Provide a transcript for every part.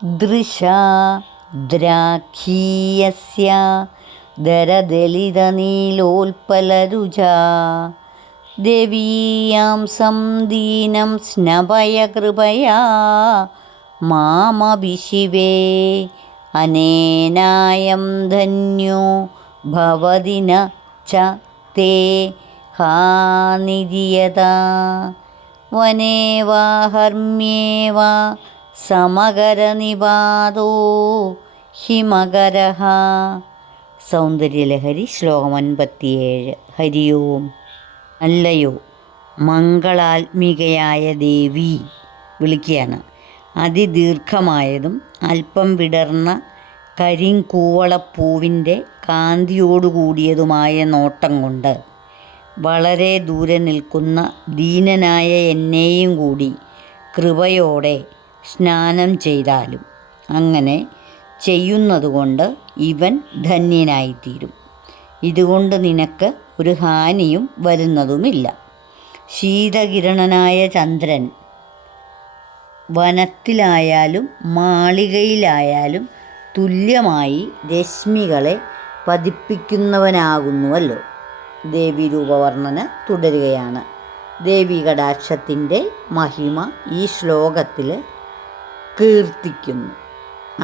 ദൃശാ ദ്രാക്ഷീയസ്യ ദരദലിതനീലോൽപലരുചാ ദേവീയാം സംദീനം സ്നപയ കൃപയാ മാമഭിശിവേ അനേനായം ധന്യോ ഭവതി ന ച തേ ഹാനിധിയത വനേ വാ ഹർമ്മ്യേ വാ സമകരനിപാതോ ഹിമകരഃ. സൗന്ദര്യലഹരി ശ്ലോകം 57. ഹരി ഓം. അല്ലയോ മംഗളാത്മികയായ ദേവി, വിളിക്കുകയാണ്. അതിദീർഘമായതും അല്പം വിടർന്ന കരിങ്കൂവളപ്പൂവിൻ്റെ കാന്തിയോടുകൂടിയതുമായ നോട്ടം കൊണ്ട് വളരെ ദൂരെ നിൽക്കുന്ന ദീനനായ എന്നെയും കൂടി കൃപയോടെ സ്നാനം ചെയ്താലും അങ്ങനെ ചെയ്യുന്നതുകൊണ്ട് ഇവൻ ധന്യനായിത്തീരും. ഇതുകൊണ്ട് നിനക്ക് ഒരു ഹാനിയും വരുന്നതുമില്ല. ശീതകിരണനായ ചന്ദ്രൻ വനത്തിലായാലും മാളികയിലായാലും തുല്യമായി രശ്മികളെ പതിപ്പിക്കുന്നവനാകുന്നുവല്ലോ. ദേവി രൂപവർണ്ണന തുടരുകയാണ്. ദേവി കടാക്ഷത്തിൻ്റെ മഹിമ ഈ ശ്ലോകത്തിൽ കീർത്തിക്കുന്നു.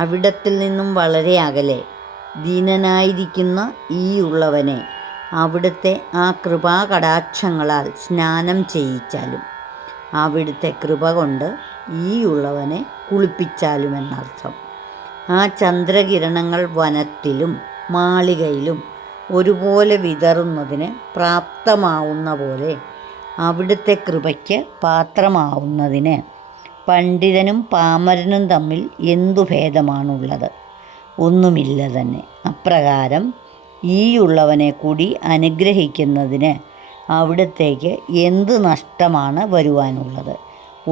അവിടത്തിൽ നിന്നും വളരെ അകലെ ദീനനായിരിക്കുന്ന ഈ ഉള്ളവനെ അവിടുത്തെ ആ കൃപാകടാക്ഷങ്ങളാൽ സ്നാനം ചെയ്യിച്ചാലും അവിടുത്തെ കൃപ കൊണ്ട് ഈ ഉള്ളവനെ കുളിപ്പിച്ചാലുമെന്നർത്ഥം. ആ ചന്ദ്രകിരണങ്ങൾ വനത്തിലും മാളികയിലും ഒരുപോലെ വിതറുന്നതിന് പ്രാപ്തമാവുന്ന പോലെ അവിടുത്തെ കൃപയ്ക്ക് പാത്രമാവുന്നതിന് പണ്ഡിതനും പാമരനും തമ്മിൽ എന്തു ഭേദമാണുള്ളത്? ഒന്നുമില്ല തന്നെ. അപ്രകാരം ഈ ഉള്ളവനെ കൂടി അനുഗ്രഹിക്കുന്നതിന് അവിടത്തേക്ക് എന്ത് നഷ്ടമാണ് വരുവാനുള്ളത്?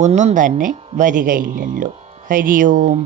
ഒന്നും തന്നെ വരികയില്ലല്ലോ. ഹരി ഓം.